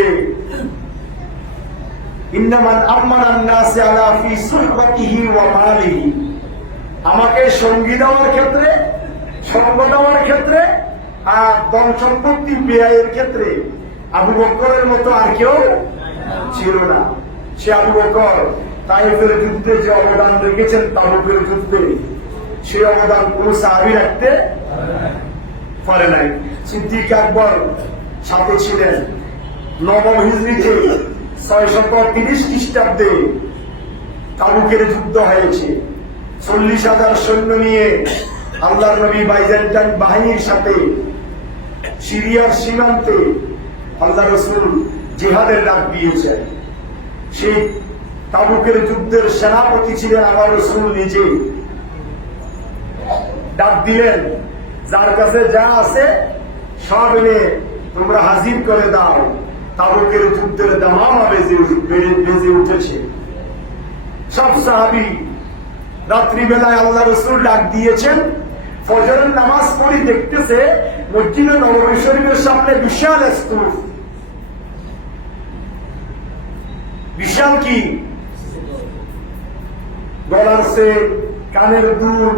ইন্নামান আমানান নাস আলা ফি সুহবাতিহি ওয়া মালিহি, আমাকে সঙ্গী দেওয়ার ক্ষেত্রে, সঙ্গ দেওয়ার ক্ষেত্রে আর ধন সম্পত্তি ব্যয়ের ক্ষেত্রে আবু বকরের মতো আর কেউ ছিল না। সে আবু বকর তাইফের যুদ্ধে যে অবদান রেখেছেন, তাবুকের যুদ্ধে, সেই অবদান কোন সাহাবী রাখতে পারে নাই। সিদ্দিক আকবর সাথে ছিলেন। নবম হিজরিতে 630 খ্রিস্টাব্দে তাবুকের যুদ্ধ হয়েছে। 40,000 সৈন্য নিয়ে আল্লাহর নবী বাইজেন্টাইন বাহিনীর সাথে সিরিয়ার সীমান্তে আল্লাহ রাসূল জিহাদের ডাক দিয়েছেন। সেই তাবুকের যুদ্ধের সেনাপতি ছিলেন আল্লাহ রাসূল নিজে। ডাক দিলেন, যার কাছে যা আছে সব এনে তোমরা হাজির করে দাও। তাবুকের যুদ্ধের দামামা বেজে উঠেছে। সব সাহাবী রাত্রিবেলায় আল্লাহ রাসূল ডাক দিয়েছেন, ফজরের নামাজ পড়ি দেখতেছে মসজিদে নববী শরীফের সামনে বিশাল স্তূপ। বিশাল কি? গলার সেট, কানের দুল,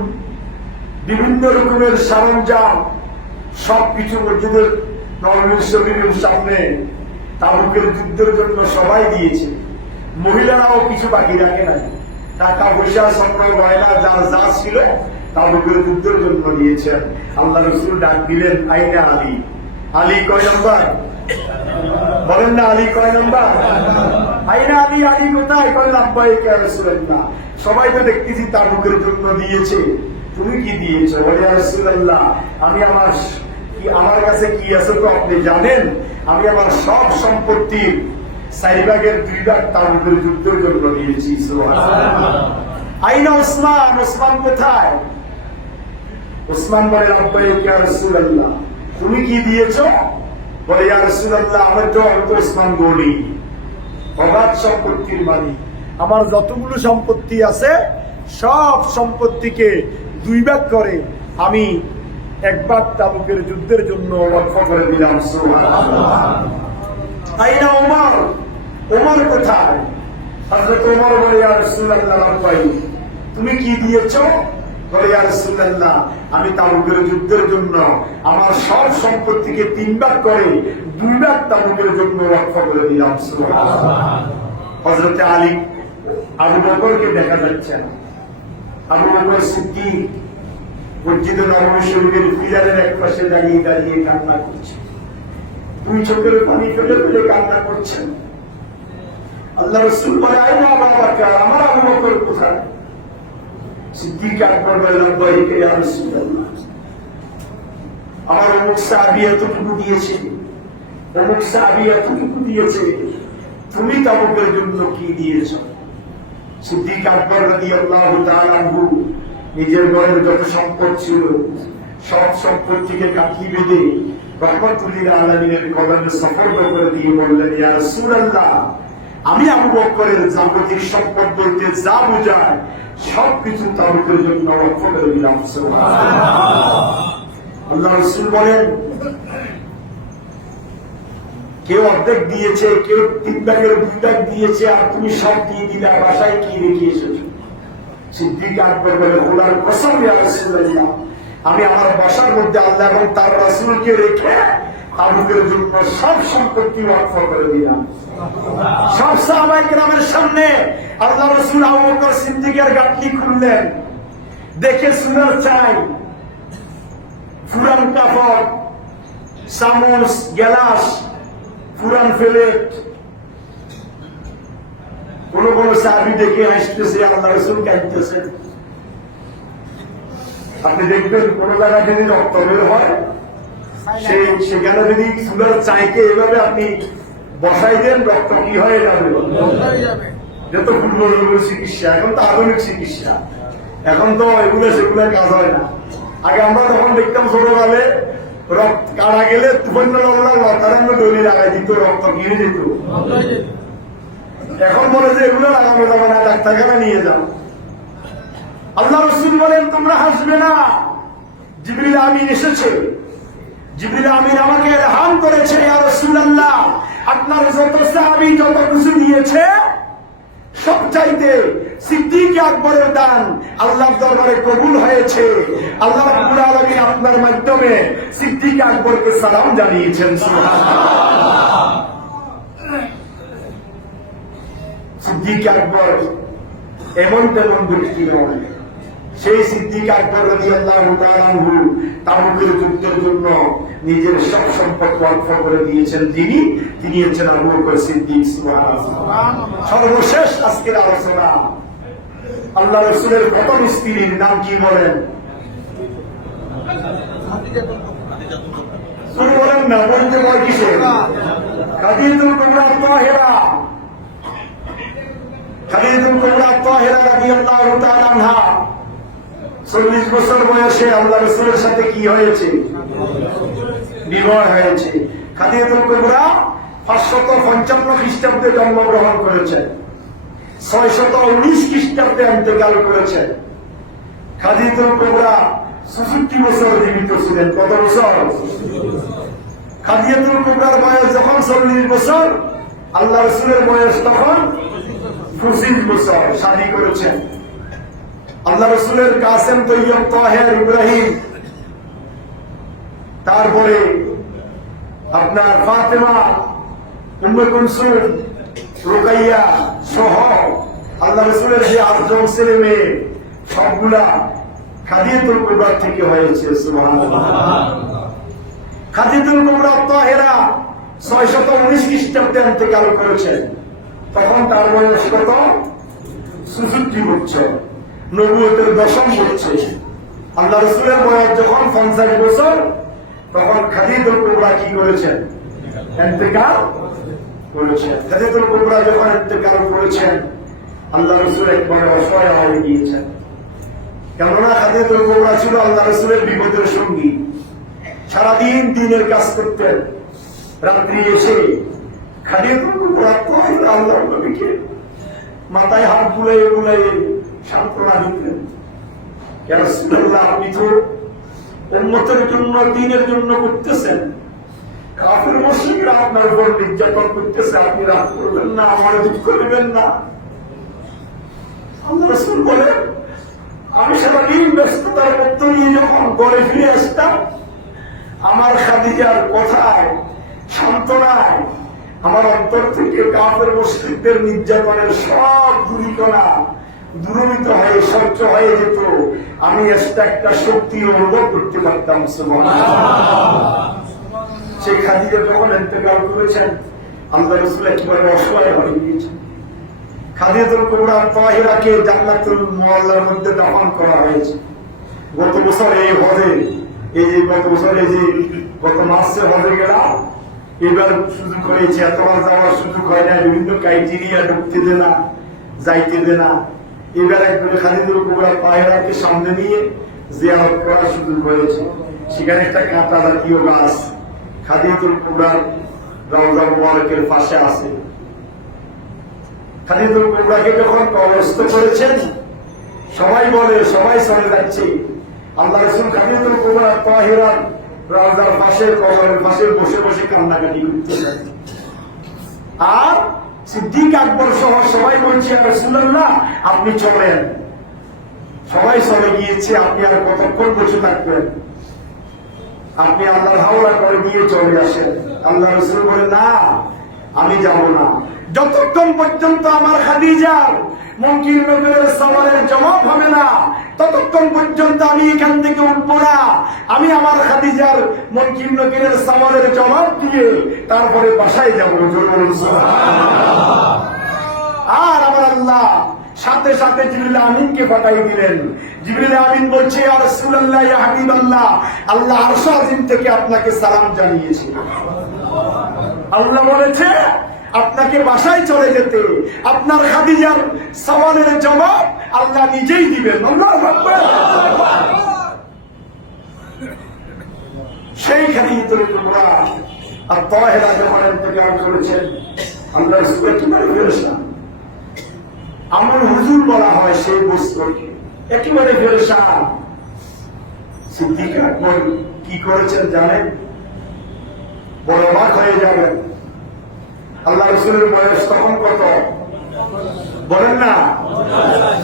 বিভিন্ন রকমের সরঞ্জাম, সবকিছু মসজিদের নববী শরীফের সামনে তাবুকের যুদ্ধের জন্য সবাই দিয়েছে। মহিলারাও কিছু বাকি রাখে নাই। টাকা পয়সা, স্বর্ণ গয়না যার যা ছিল তাবুকের যুদ্ধের জন্য দিয়েছেন। আল্লাহ রাসূল ডাক দিলেন, আইনা আলী। আলী কয় নম্বর? বলেন না, আলী কয় নম্বর? আইনা আলী, আলী কোথায়? কয় লাব্বাইক ইয়া রাসূলুল্লাহ। সবাই তো দেখতেছি তাবুকের জন্য দিয়েছে, তুমি কি দিয়েছো? বলে, ইয়া রাসূলুল্লাহ, আমি আমার কাছে কি আছে তো আপনি জানেন। আমি আমার সব সম্পত্তির 4 ভাগের 2 ভাগ তাবুকের যুদ্ধের জন্য দিয়েছি। আইনা ওসমান, ওসমান কোথায়? ওসমান বলে, লাব্বাইক ইয়া রাসূলুল্লাহ। তুমি কি দিয়েছো? বলে, ইয়া রাসূলুল্লাহ, আমি তো ওসমান গনি, অবাধ সম্পত্তির মালিক। আমার যতগুলো সম্পত্তি আছে সব সম্পত্তিকে 2 ভাগ করে আমি 1 ভাগ তাবুকের যুদ্ধের জন্য লক্ষ্য করে দিলাম। সুবহানাল্লাহ। আইনা ওমর, ওমর কোথায়? হযরত ওমর বলে, ইয়া রাসূলুল্লাহ, লাব্বাইক। তুমি কি দিয়েছো? বলে, ইয়া রাসূলুল্লাহ, আমি তাবুকের যুদ্ধের জন্য আমার সব সম্পত্তিকে 3 ভাগ করে 2 ভাগ তাবুকের জন্য লক্ষ্য করে দিলাম। সুবহানাল্লাহ। হযরত আলী, আবু বকরকে দেখা যাচ্ছে না। আবু বকর সিদ্দিক মসজিদে নববী শরীফের পিলারের এক পাশে দাঁড়িয়ে দাঁড়িয়ে কান্না করছে। 2 চোখের পানি ফেলে ফেলে কান্না করছেন। আল্লাহ রাসূল বলে, আইনা আবু বকর, আমার আবু বকর কোথায়? সিদ্দিক আকবর বলে, লাব্বাইক ইয়া রাসূলুল্লাহ, আমার অমুক সাহাবী এতটুকু দিয়েছে, অমুক সাহাবী এতটুকু দিয়েছে, তুমি তাবুকের জন্য কি দিয়েছ? সিদ্দিক আকবর রাদিয়াল্লাহু তাআলা আনহু নিজের ঘরের যত সম্পদ ছিল সব সম্পত্তিকে কাঠি বেঁধে রহমতুল্লিল আলামিনের কদমে সফর করে দিয়ে বললেন, ইয়া রাসূলুল্লাহ, আমি আবু বকরের জাগতিক সম্পদ বলতে যা বোঝায় সবকিছু তাবুকের জন্য রক্ষ করে দিলাম। আল্লাহ রাসূল বলেন, কেউ অর্ধেক দিয়েছে, কেউ 3 ভাগের 2 ভাগ দিয়েছে, আর তুমি সব দিয়ে দিলে, বাসায় কি রেখে এসেছো? সিদ্দিক আকবর বলে, খোদার কসম ইয়া রাসূলুল্লাহ, আমি আমার বাসার মধ্যে আল্লাহ এবং তার রাসূলকে রেখে তাবুকের জন্য সব সম্পত্তি ওয়াকফ করে দিলাম। সব সাহাবায়ে কেরামের সামনে আল্লাহ রাসূল আবু বকর সিদ্দিকের গাঁটটি খুললেন, দেখে সুনার চাই, ফুরান কাপড়, চামচ, গ্লাস, পুরান প্লেট। কোন কোন সাহাবী দেখে হাসতেছে, আল্লাহ রাসূল কাঁদতেছেন। আপনি দেখবেন কোন জায়গায় যদি রক্ত বের হয়, সেখানে যদি সুগার চাইকে এভাবে আপনি বসাই দেন, রক্ত কি হয়ে যাবে? যত পূর্ণ চিকিৎসা, এখন তো আধুনিক চিকিৎসা, এখন তো এগুলো সেগুলো কাজ হয় না। আগে আমরা তখন দেখতাম ছোটকালে রক্ত কাটা গেলে লতারান্ন দড়ি লাগাই দিত, রক্ত কিনে যেত। এখন বলে যে এগুলো লাগানো যাবে না, ডাক্তারখানা নিয়ে যাও। আল্লাহ রাসূল বলেন, তোমরা হাসবে না, জিবরিল আমিন এসেছে। জিবরিল আমিন আমাকে ইলহাম করেছে, ইয়া রাসূলুল্লাহ, আপনার যত সাহাবী যত কিছু দিয়েছে সবচাইতে সিদ্দিক আকবরের দান আল্লাহর দরবারে কবুল হয়েছে। আল্লাহ রাব্বুল আলামিন আপনার মাধ্যমে সিদ্দিক আকবরকে সালাম জানিয়েছেন। সুবহানাল্লাহ। সিদ্দিক আকবর এমন তেমন ব্যক্তি নয়। সেই সিদ্দিক আকবর রাদিয়াল্লাহু তাআলা আনহু তাবুকের যুদ্ধের জন্য নিজের সব সম্পদ ওয়াকফ করে দিয়েছেন। তিনি হচ্ছেন আবু বকর সিদ্দিক। সুবহানাল্লাহ। সর্বশেষ আজকের আলোচনা, আল্লাহ রাসূলের প্রথম স্ত্রীর নাম কি বলেন? শুরু বলেন না, বলতে ভয় কিসে? খাদিজাতুল কুবরা তাহেরা। খাদিজাতুল কুবরা তাহেরা রাদিয়াল্লাহু তাআলা আনহা 40 বছর বয়সে আল্লাহ রাসূলের সাথে কি হয়েছে? বিবাহ হয়েছে। খাদিজাতুল কুবরা 555 খ্রিস্টাব্দে জন্মগ্রহণ করেছেন, 619 খ্রিস্টাব্দে ইন্তেকাল করেছেন। খাদিজাতুল কুবরা 66 বছর জীবিত ছিলেন। কত বছর? খাদিজাতুল কুবরার বয়স যখন 40 বছর, আল্লাহ রাসূলের বয়স তখন 25 বছর। শাদী করেছেন। আল্লাহ রাসূলের কাসেম, তৈয়ব, তাহের, ইব্রাহিম, তারপরে আপনার ফাতেমা, উম্মে কুলসুম, রুকাইয়া সহ আল্লাহ রাসূলের যে 8 জন ছেলে মেয়ে সবগুলা খাদিজাতুল কুবরা থেকে হয়েছে। সুবহানাল্লাহ। খাদিজাতুল কুবরা তাহেরা 619 খ্রিস্টাব্দে ইন্তেকাল করেছেন। তখন তার বয়স কত? 66 বছর। নবুয়তের 10ম বছর। আল্লাহ রাসূলের বয়স যখন 50 বছর, তখন খাদিজাতুল কুবরা কি করেছেন? ইন্তেকাল করেছেন। খাদিজাতুল কুবরা যখন ইন্তেকাল করেছেন, আল্লাহ রাসূল একবারে অসহায় হয়ে গিয়েছেন। কেননা খাদিজাতুল কুবরা ছিল আল্লাহ রাসূলের বিপদের সঙ্গী। সারাদিন দিনের কাজ করতেন, রাত্রি এসে খাদিজাতুল কুবরা আল্লাহর নবীকে মাথায় হাত বুলাইয়ে বুলাইয়ে সান্ত্বনা দিতেন। ইয়া রাসূলুল্লাহ, আপনি তো উম্মতের জন্য, দ্বীনের জন্য করতেছেন, কাফের মুশরিকরা আপনার উপর নির্যাতন করতেছে, আপনি রাগ করবেন না, আমার দুঃখ করবেন না। আল্লাহ রাসূল বলেন, আমি সারাদিন ব্যস্ততার মধ্য নিয়ে যখন ঘরে ফিরে আসতাম, আমার খাদিজার কথায়, সান্ত্বনায় আমার অন্তর থেকে কাফের মুশরিকদের নির্যাতনের সব দুর্ঘটনা দূরীভূত হয়ে স্বচ্ছ হয়ে যেত। আমি একটা শক্তি অনুভব করতে পারতাম। সেই খাদিজা যখন ইন্তেকাল করেছেন, আল্লাহ রাসূল একেবারে অসহায় হয়ে গিয়েছেন। খাদিজাতুল কুবরা তাহেরাকে জান্নাতুল মুআল্লার মধ্যে দাফন করা হয়েছে। গত বছর এই হজে, গত মাসে হজে গেলাম, এবার সুযোগ হয়েছে। এতবার যাওয়ার সুযোগ হয় না, বিভিন্ন ক্রাইটেরিয়া ঢুকতে দে না, যাইতে দে না। এবার একবারে খাদিজাতুল কুবরা তাহেরাকে সামনে নিয়ে জিয়ারত করার সুযোগ হয়েছে। সেখানে একটা কাঁটা জাতীয় গাছ খাদিজাতুল কুবরার রওজা মুবারকের পাশে আছে। খাদিজাতুল কুবরাকে যখন কবরস্থ করেছেন, সবাই বলে, সবাই চলে যাচ্ছে, আল্লাহ রাসূল খাদিজাতুল কুবরা তাহিরার রওজার পাশে, কবরের পাশে বসে বসে কান্নাকাটি করতেছেন। আর সিদ্দিক আকবর সহ সবাই বলছে, ইয়া রাসূলুল্লাহ আপনি চলেন। সবাই চলে গিয়েছে, আপনি আর কতক্ষণ বসে থাকবেন? আপনি আল্লাহর হাওলা করে দিয়ে চলে আসেন। আল্লাহ রাসূল বলে, না আমি যাব না, যতক্ষণ পর্যন্ত আমার খাদিজার মুনকির নকিরের সওয়ালের জবাব হবে না, ততক্ষণ পর্যন্ত আমি এখান থেকে উঠবো না। আমি আমার খাদিজার মুনকির নকিরের সওয়ালের জবাব দিয়ে তারপরে বাসায় যাবো। আর আমার আল্লাহ সাথে সাথে জিবরিল আমিনকে পাঠাই দিলেন। জিবরিল আমিন বলছে, ইয়া রাসূলুল্লাহ, ইয়া হাবিবাল্লাহ, আল্লাহ আরশ আজিম থেকে আপনাকে সালাম জানিয়েছে। আল্লাহ বলেছে আপনাকে বাসায় চলে যেতে, আপনার খাদিজার সওয়ালের জবাব আল্লাহ নিজেই দিবেন। আল্লাহু আকবার। সেই খাদিজাতুল কুবরা আর তাহেরা যখন ইন্তেকাল করেছেন, আল্লাহ রাসূল কিভাবে ফেরেশতান, আমার হুজুর বলা হয় সেই বস্তুকে একেবারে ফেরেশতান। সিদ্দিক আকবর কি করেছেন জানেন? বড় অবাক হয়ে যাবেন। আল্লাহ রাসূলের বয়স তখন কত বলেন না?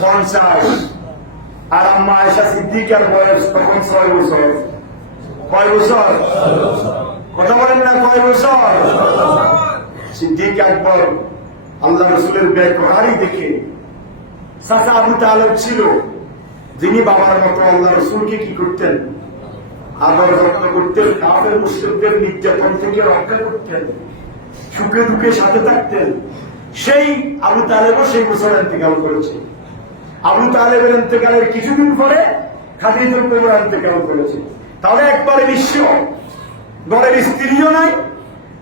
50। আর আম্মা আয়েশা সিদ্দিকার বয়স তখন 6 বছর। কয় বছর? কথা বলেন না, কয় বছর? সিদ্দিক আকবর আল্লাহ রাসূলের বেকরারি দেখে, চাচা আবু তালেব ছিল, যিনি বাবার মতো আল্লাহ রাসূলকে কি করতেন? আদর যত্ন করতেন, কাফের মুশরিকদের নির্যাতন থেকে রক্ষা করতেন, সুখে দুঃখে সাথে থাকতেন। সেই আবু তালেবও সেই বছর ইন্তেকাল করেছে। আবু তালেবের ইন্তেকালের কিছুদিন পরে খাদিজাতুল কুবরা ইন্তেকাল করেছে। তাহলে একবারে নিঃস্ব, ঘরের স্ত্রীও নাই,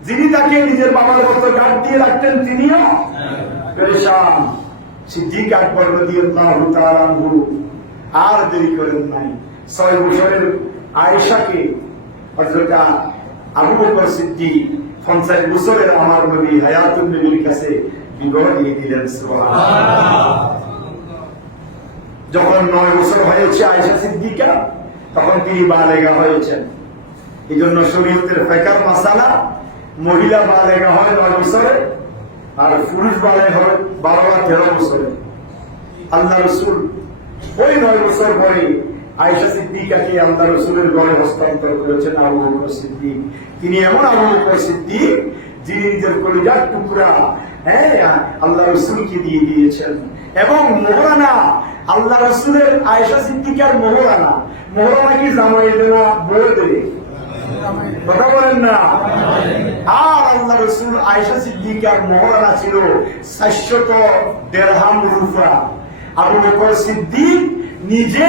যিনি তাকে নিজের বাবার মতো গাঁট দিয়ে রাখতেন তিনিও পেরেশান। সিদ্দিক আকবর রাদিয়াল্লাহু তাআলা আনহু আর দেরি করেন নাই, 6 বছরের আয়েশাকে হযরত আবু বকর সিদ্দিক 50 বছরের আমার নবী হায়াতুন নবীর কাছে বিবাহ দিয়ে দিলেন। সুবহানাল্লাহ। যখন 9 বছর হয়েছে আয়েশা সিদ্দিকা, তখন তিনি বালেগা হয়েছেন। এই জন্য শরীয়তের ফিকহ মাসালা, মহিলা বালেগা হয় 9 বছরে আর পুরুষ বালেগা হয় 12 বা 13 বছরে। আল্লাহ রাসূল ওই 9 বছর পরে আয়েশা সিদ্দিকাকে আল্লাহ রাসূলের ঘরে হস্তান্তর করেছেন আবু বকর সিদ্দিক। তিনি এমন আবু বকর সিদ্দিক যিনি নিজের কলিজার টুকরা আল্লাহ রাসূলকে দিয়ে দিয়েছেন। এবং মোহরানা আল্লাহ রাসূলের আয়েশা সিদ্দিকার মোহরানা কি জামাই দেনা বলে দেবে? কথা বলেন না। আর আল্লাহ রাসূল আয়েশা সিদ্দিকার মোহরানা ছিল 400 দিরহাম রূপা। আবু বকর সিদ্দিক নিজে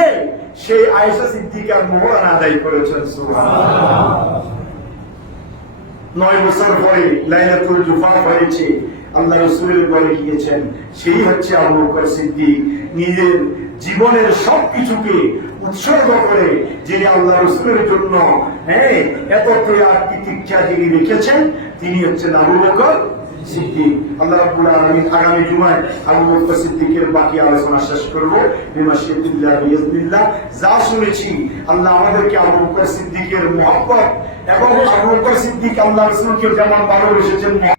সেই আয়েশা সিদ্দিকার মোহরানা আদায় করেছেন। সুবহানাল্লাহ। 9 বছর পরে লাইলাতুল জুফা হয়েছে, আল্লাহ রাসূলের ঘরে গিয়েছেন। সেই হচ্ছে আবু বকর সিদ্দিক, নিজের জীবনের সবকিছুকে উৎসর্গ করে যিনি আল্লাহ রাসূলের জন্য এত ত্যাগ তিতিক্ষা যিনি রেখেছেন, তিনি হচ্ছেন আবু বকর সিদ্দিক। আল্লাহ রাব্বুল আলামিন আগামী জুমায় আবু বকর সিদ্দিকের বাকি আলোচনা শেষ করব বিমাশিয়াতিল্লাহ বিইজনিল্লাহ। যা শুনেছি আল্লাহ আমাদেরকে আবু বকর সিদ্দিকের মহব্বত এবং আবু বকর সিদ্দিক আল্লাহ রাসূলকে যেমন ভালোবেসেছেন